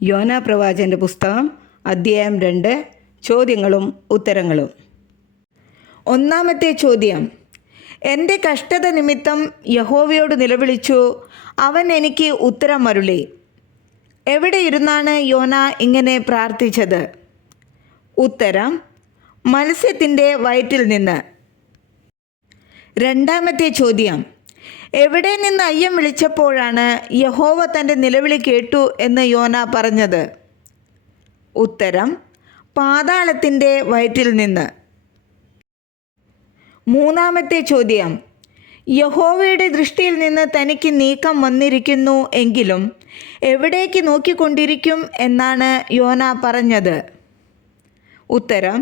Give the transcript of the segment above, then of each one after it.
യോനാ പ്രവാചകൻ്റെ പുസ്തകം അധ്യായം 2 ചോദ്യങ്ങളും ഉത്തരങ്ങളും. ഒന്നാമത്തെ ചോദ്യം: എൻ്റെ കഷ്ടത നിമിത്തം യഹോവയോട് നിലവിളിച്ചു, അവൻ എനിക്ക് ഉത്തരം അരുളി. എവിടെ ഇരുന്നാണ് യോന ഇങ്ങനെ പ്രാർത്ഥിച്ചത്? ഉത്തരം: മത്സ്യത്തിൻ്റെ വയറ്റിൽ നിന്ന്. രണ്ടാമത്തെ ചോദ്യം: എവിടെ നിന്ന് അയ്യം വിളിച്ചപ്പോഴാണ് യഹോവ തൻ്റെ നിലവിളി കേട്ടു എന്ന് യോന പറഞ്ഞത്? ഉത്തരം: പാതാളത്തിൻ്റെ വയറ്റിൽ നിന്ന്. മൂന്നാമത്തെ ചോദ്യം: യഹോവയുടെ ദൃഷ്ടിയിൽ നിന്ന് തനിക്ക് നീക്കം വന്നിരിക്കുന്നു എങ്കിലും എവിടേക്ക് നോക്കിക്കൊണ്ടിരിക്കും എന്നാണ് യോന പറഞ്ഞത്? ഉത്തരം: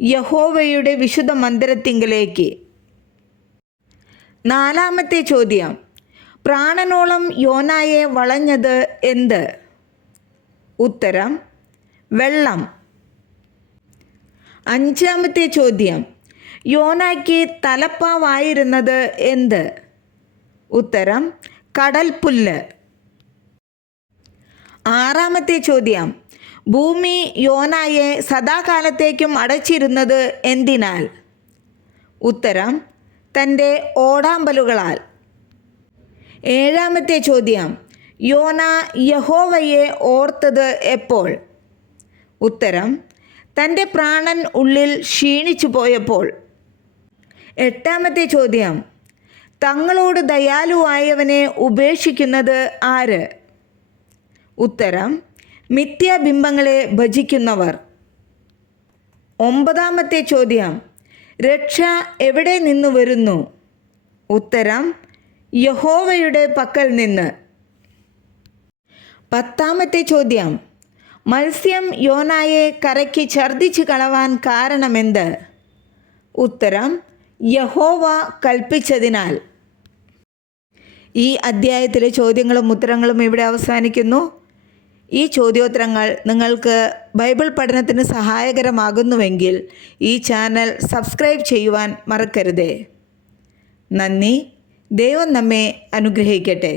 യഹോവയുടെ വിശുദ്ധ മന്ദിരത്തിങ്കലേക്ക്. നാലാമത്തെ ചോദ്യം: പ്രാണനോളം യോനായെ വളഞ്ഞത് എന്ത്? ഉത്തരം: വെള്ളം. അഞ്ചാമത്തെ ചോദ്യം: യോനായ്ക്ക് തലപ്പാവായിരുന്നത് എന്ത്? ഉത്തരം: കടൽപ്പുല്ല്. ആറാമത്തെ ചോദ്യം: ഭൂമി യോനായെ സദാകാലത്തേക്കും അടച്ചിരുന്നത് എന്തിനാൽ? ഉത്തരം: തൻ്റെ ഓടാമ്പലുകളാൽ. ഏഴാമത്തെ ചോദ്യം: യോന യഹോവയെ ഓർത്തത് എപ്പോൾ? ഉത്തരം: തൻ്റെ പ്രാണൻ ഉള്ളിൽ ക്ഷീണിച്ചു പോയപ്പോൾ. എട്ടാമത്തെ ചോദ്യം: തങ്ങളോട് ദയാലുവായവനെ ഉപേക്ഷിക്കുന്നത് ആര്? ഉത്തരം: മിഥ്യാബിംബങ്ങളെ ഭജിക്കുന്നവർ. ഒമ്പതാമത്തെ ചോദ്യം: രക്ഷ എവിടെ നിന്ന് വരുന്നു? ഉത്തരം: യഹോവയുടെ പക്കൽ നിന്ന്. പത്താമത്തെ ചോദ്യം: മത്സ്യം യോനായെ കരയ്ക്ക് ഛർദ്ദിച്ച് കളവാൻ കാരണമെന്ത്? ഉത്തരം: യഹോവ കൽപ്പിച്ചതിനാൽ. ഈ അധ്യായത്തിലെ ചോദ്യങ്ങളും ഉത്തരങ്ങളും ഇവിടെ അവസാനിക്കുന്നു. ഈ ചോദ്യോത്തരങ്ങൾ നിങ്ങൾക്ക് ബൈബിൾ പഠനത്തിന് സഹായകരമാകുന്നുവെങ്കിൽ ഈ ചാനൽ സബ്സ്ക്രൈബ് ചെയ്യുവാൻ മറക്കരുതേ. നന്ദി. ദൈവം നമ്മെ അനുഗ്രഹിക്കട്ടെ.